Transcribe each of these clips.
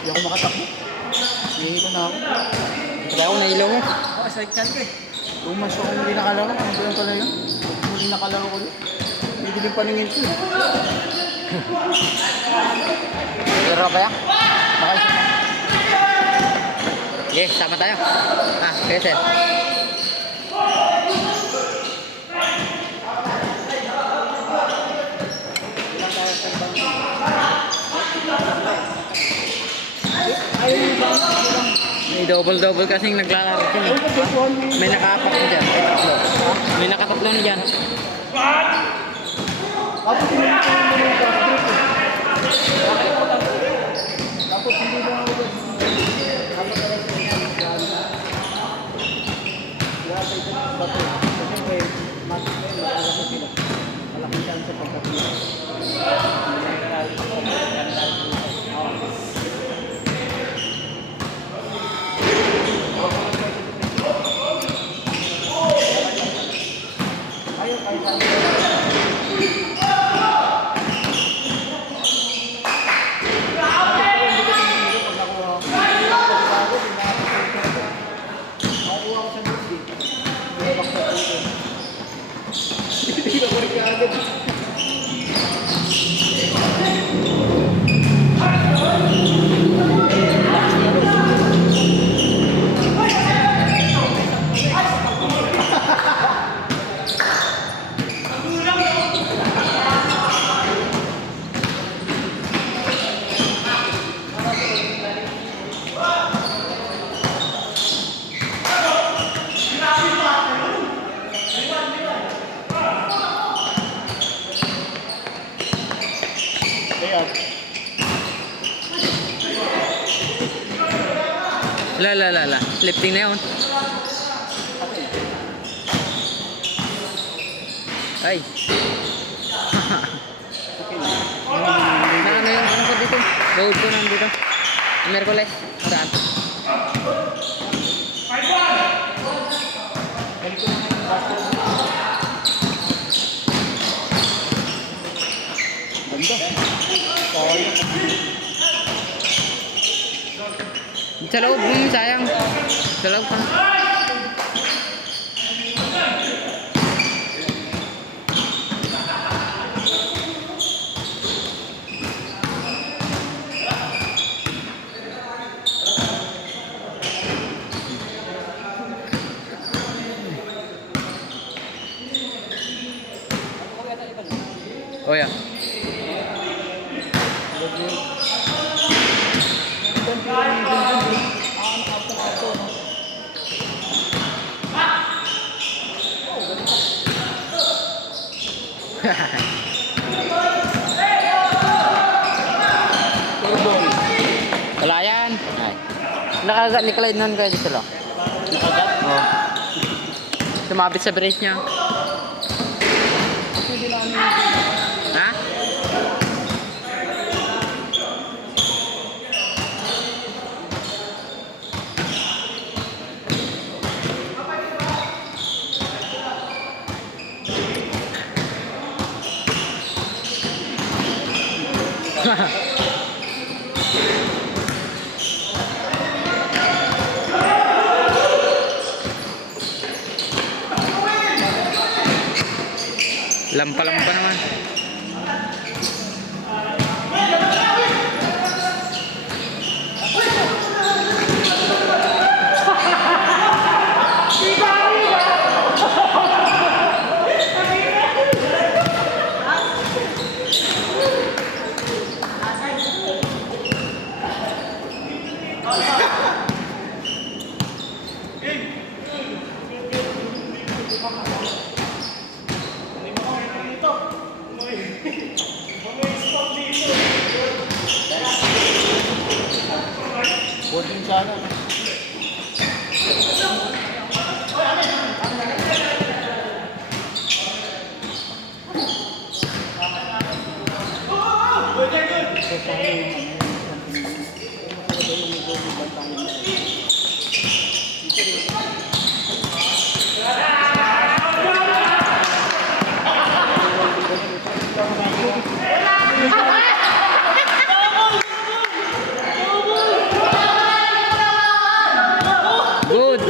Hindi ako makatakbo. Hihilo na ako. Kaya ako nailaw mo. Oo, side chan ko eh. 2 months ako hindi nakalaro. Ano ba yung pala yun? Muli nakalaro ko yun. Hindi din paningin ko eh. Pero ba yan? Nakaisip ako. Sige, sama tayo. Sige sir. May double kasing naglalaro dyan eh. May nakapak na dyan. May tatlo. May nakatatlo na dyan. Tapos hindi ko yung mga group eh. Tapos hindi mo ako dyan. Tapos grabe ito ng bato. Kasi may matik na yun. Malaki sila. Malaki chance sa pagkatila. La. Lifting na yun. Ay. Ano yung ano ko dito? Road ko nandito. Merkules. Saan? Sa loob, sayang. Sa loob pa. Oh yeah. Wala yan. Nakagat ni Clyde nun kaya dito lang. Nakagat? Oo. Sumabit sa brace niya. Ha? Lampa-lampa naman. Boarding sana. Good.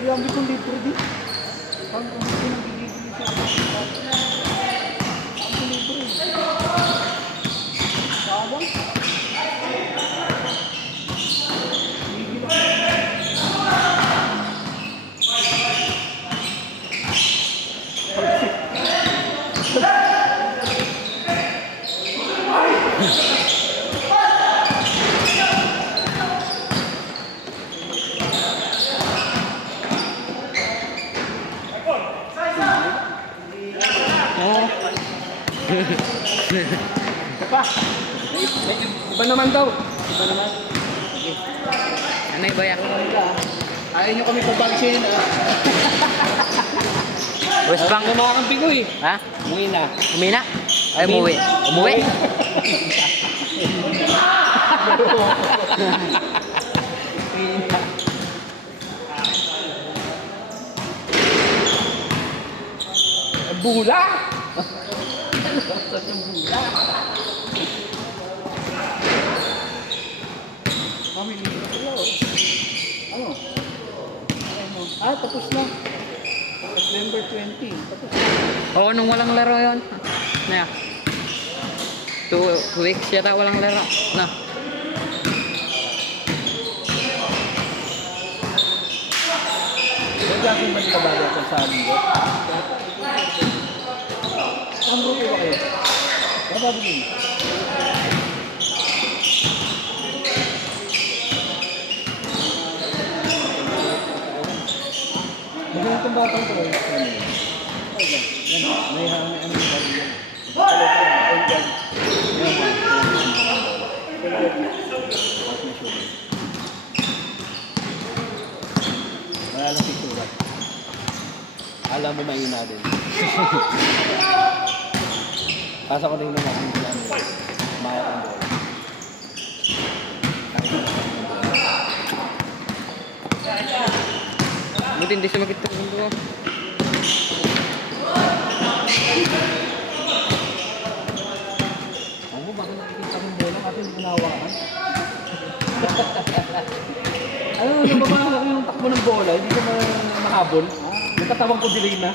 Hindi ang bitong libre di. Ang pinagigigil siya. Ang libre. Sayang. Oo. Pa. Iba naman daw. Iba naman. Ano yung bayak? Ayaw nyo kami pabagsin. West Bank. Kumakampi ko eh. Ha? Umuwi na. Umina? Ay, umuwi. Umuwi? Bula! Mami, ano? Ah, tapos na. September 20. Tapos na. Oo, nung walang laro yun. Na. 2 weeks yata walang laro. Na. Huwag natin ba nila bago sa sabi ko? Ang buhay ba kayo? Babago din. Magaling itong batang ko. Yan. May ano yung bago yan. Malalang pictura. Alam mo mahina din. Pasa ko rin naman yung plan. Maya ang bola. Buti hindi sumakit ang mundo ko. Ano, bakit nakikita mong bola kasi hindi nahawakan? Ano, nababasa ko yung takbo ng bola, hindi ko mahabol. Nagkatawang ko delay na.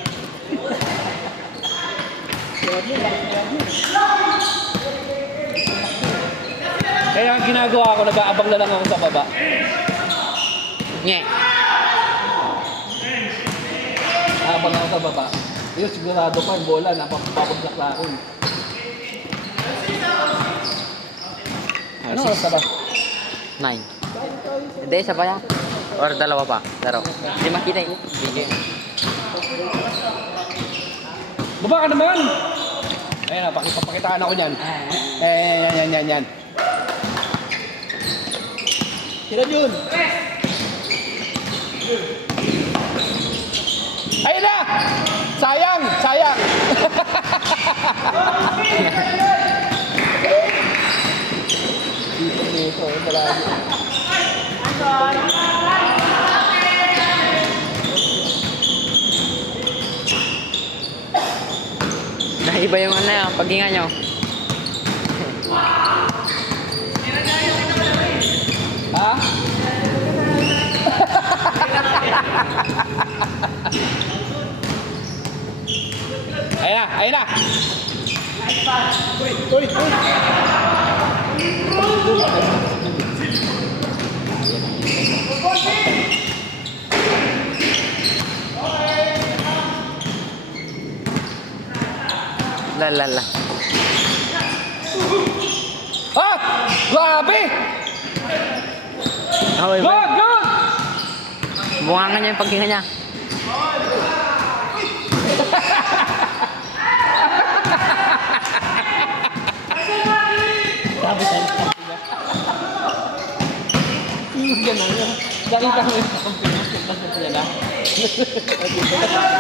Kaya ang ginagawa ko, nag-aabang na lang ako sa baba. Nye. Aabang ako sa baba. Yun, sigurado pa yung bola, napapabagsak na akin. Ano oras na ba? 9. Hindi, isa pa yan. Or dalawa pa. Laro. Hindi makita yun. Sige. Baba ka naman! Ayun na, pakitaan ako niyan. Yan. Sila yun! Ayun na! Sayang! Dito, palagi. Naiba yung ano yan, paghinga nyo. Ha? Ayun na! Uy! Lala. Ah! Grabe! Okay, Good! Good! bunga niya yung paghinga niya. Sabi sa isang niya. Yung gano'n yun. Nakita mo yung pagkakas niya na.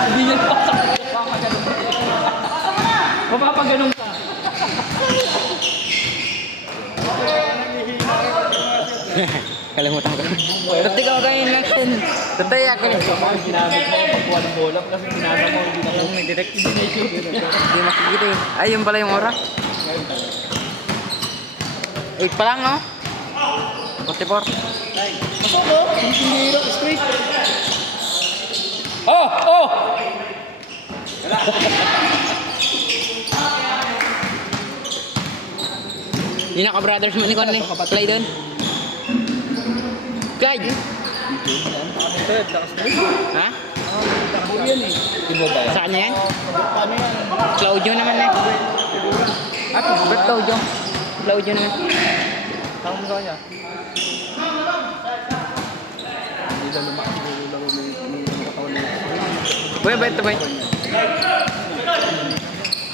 Hindi niya pasak. Mapapaganon ka. Kalimutan ko. Dati ka kayo lang. Dati ako lang. Ginamit mo yung pagkuha ng bola kasi ginagawa mo hindi na Yung may direct. Hindi makikita eh. Ay, yun pala yung ora. 8 pa lang, oh. 44. Masok ko. Hindi straight. Oh! Oh! Yung naka-brothers mo ni Conley. Play doon. Guide! Third, lakas na rin. Ha? Takbo yan eh. Timo ba yan? Sa kanya yan? Paano yan? Claudio naman eh. Ba't Claudio? Claudio naman. Tama mo sa kanya. Hindi na lumakas yung laro may katawan na yun. Boy, ba ito boy?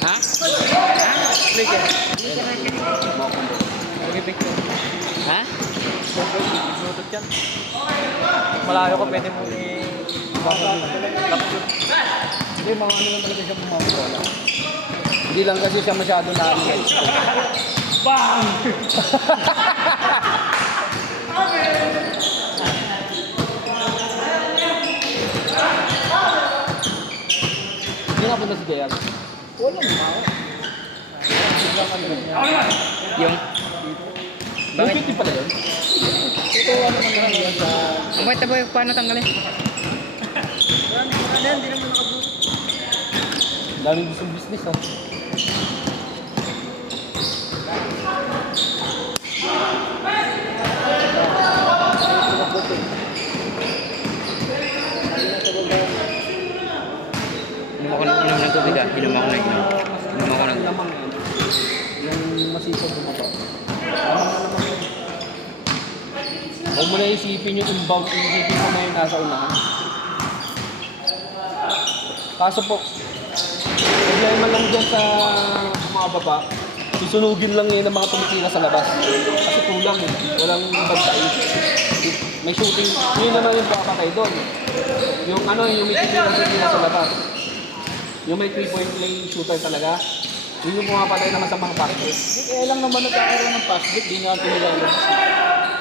Ha? Play yan. Mag-ibig ko. Ha? Inutot yan. Malayo ka pwede mo i-capture. Hindi, mga ano lang talaga siya bumabola. Hindi lang kasi siya masyado na-catch. Bang! Hindi na punta si Jayag. Wala mo ako. Yung? Bakit? 250 pala yun? Ito ano naman yan sa... Ang bait na boy, paano tanggalin? Ano yan, hindi naman nakabuo. Daming gustong business ha. Inom ako ng tubig ah. Inom ako ng Lamang yan. Yung masipag bumaba. Huwag mo na isipin yung inbound, isipin mo na yung nasa unahan. Kaso po, problema lang dyan sa mga baba, susunugin lang yun ang mga tumitira sa labas. Kasi kulang eh, walang bagay. May shooting, yun naman yung papakay doon. Yung ano, yung may tumitira sa labas. Yung may 3-point lane shooter talaga. Yun yung pumapatay naman sa mga practice. Hindi, kaya lang naman nagkakaroon ng pass. Di nga pinilalabas.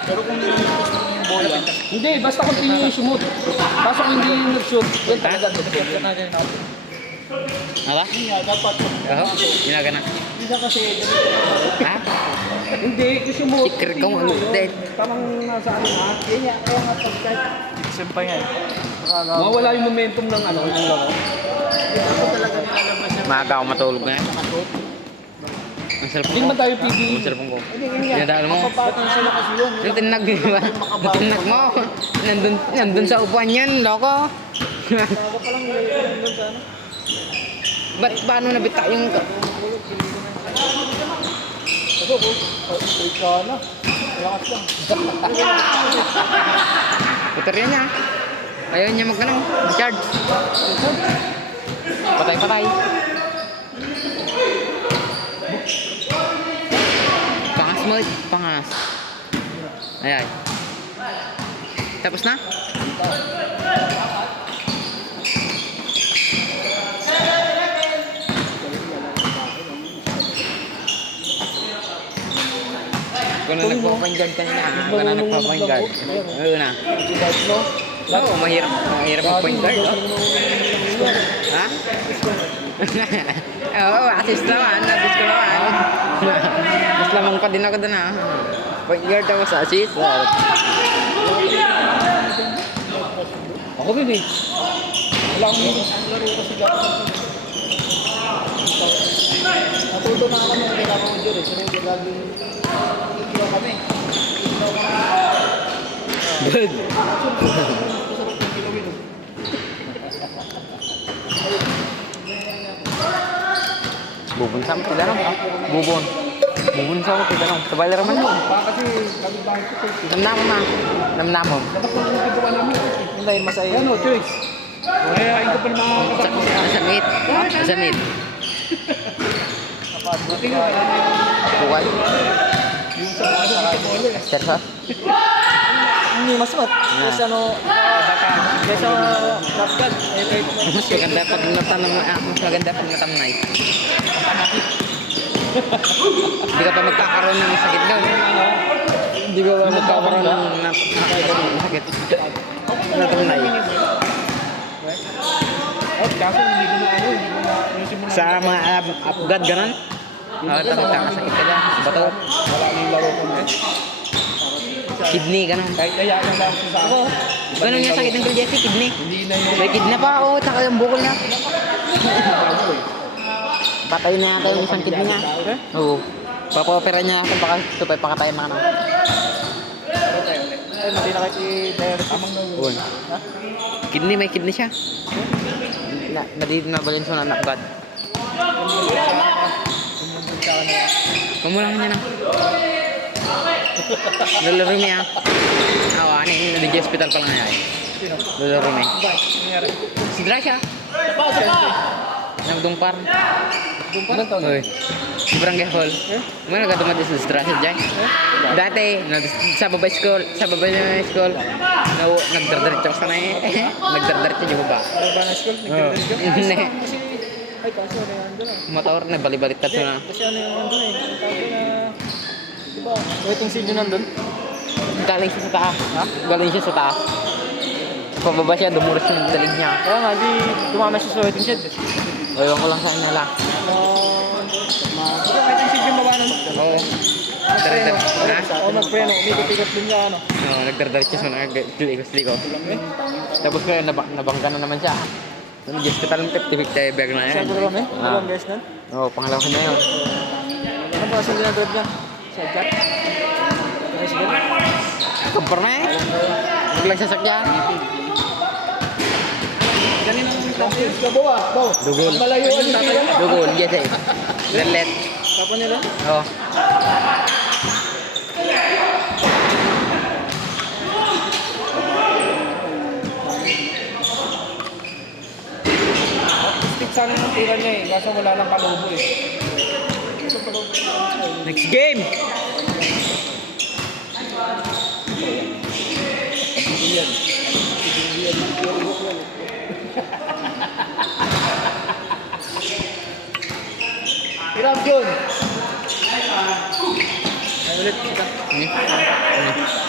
Pero kung nililipos mo yung bola, Hindi, basta continue yung shoot. Kaso kung hindi yung nag-shoot, yun talaga. kapag na rin ako. Aba? Hindi nga, dapat. Oo? Ginagana. Hindi siya kasi, Ha? Hindi, kasi mo. Secret kong update. Parang nasa ano na. yun nga, kaya nga pagka, iksim pa yan. Mawala yung momentum ng ano, ng laro. Dapat talaga nilalabas yung Maaga ako matulog ngayon. nakashoot. Ang cellphone Hindi ko. naman tayo PBE. Ang cellphone ko. Hindi, yun nga. Tinadaan mo. Mapapatay sila kasi yun. Yung tinag, di ba? Yung tinag mo. Nandun sa upuan yan, loko. Bago pa lang nililipos doon sa ano. Ba't paano nabita yung... Ako, straight ka na. Lakas lang. Puterya niya. Ayaw niya mag-ano, mag-charge. Patay-patay. Pangas mo, pangas. Ay. Tapos na? Ikaw na nagpa-point guard kanina ha? Ikaw na nagpa-point guard. Oo na. Si Dart, no? Oo, mahirap. Mahirap mag-point guard. Oh. Ha? Oo, assist naman. Assist ko naman. Mas lamang pa din ako doon ha. Point guard ako sa assist. Ako rin eh. Wala akong laro kasi dapat. Natuto na ako nung kailangan ko dyan eh. Pero laging ikiwa kami. Good. Masarap yung kilawin. Bubon sa mo, tiganong. Bubon. Bubon sa mo, tiganong. Sa baler man yun. Baka kasi kapit-bahay ko ito. Namnamo na. Namnamo. Dapat kung ginagawa namin ito. Hindi, masaya. Ano, choice. Kaya ayun ko pa ng mga kasama. Sa meat. Sa meat. Buti nga, Bukal. yung sa mga sa Stir sauce. Hindi, mas mat. Kasi ano, kaysa lapgan. Mas maganda pag natanong mas maganda pag natamnay. Hindi ka pa magkakaroon ng sakit doon. Hindi ka pa magkakaroon ng sakit. Natamnay. Kaso hindi ko na ano, hindi ko na yung simula. Sa mga upgad ganun. Tapos kakasakit ka dyan. Bato. Wala nang laro ko na. Kidney, ganun. Kahit kaya lang lang sa ako. Ganun yung sakit ng Kuya Jesse, kidney. Hindi na yung May kidney pa, oo. Taka yung bukol niya. bago eh. Patay na yata yung isang kidney niya. Oo. Papa-opera niya ako baka supay pakatayin mga ano. Ay, hindi na kasi dialysis. Amang na Uwan. Kidney, may kidney siya. Nadid na balin sa nanakbad. Kumulang niya na. Lularo niya. Oo, ano yung nadi hospital pa lang niya eh. Lularo niya. Si Dra siya. Nagdungpar. Ilang taon? Uy. Si Barangay Hall. May nagkatuma din sa Dra siya dyan. Dati, sa babay school, nagdardarit ako sana eh. Nagdardarit siya yung baba. Ba na school? Oo. Hindi. Ay, kaso ano yung andun ah. Motor na balik-balik tatlo na. Kasi ano yung andun eh. Ang tawag na... Diba? Waiting scene yun nandun? Galing siya sa taas. Ha? Galing siya sa taas. Pababa siya, dumuras yung dalig niya. Kaya nga, di dumama siya sa waiting shed. Ewan ko lang sa kanya lang. Diba waiting shed yung baba nun? Oo. Nagdardar. Ha? Oo, nagpreno. Umikot-ikot din niya ano. Oo, nagdardar siya sa naglikos-likos. Tapos kaya nabangga na naman siya. Nag-hospital ng 50-50 bag na yan. Siyempre kami? Dalawang guys nun? Oo, pangalawa ko na yun. Ano ba kasi ginadrive niya? Sa jack? Nice good. Kampar na eh. Biglang sasakyan. Ganun ang tapos. Gabo ah, Bo. Dugol. Malayo ang sila mo. Dugol, yes eh. Dalet. Tapos nila? Oo. Stick sana ng tira niya eh. Kaso wala lang kalubo eh. Next game! Hirap yun. Ay ulit kita. Hmm?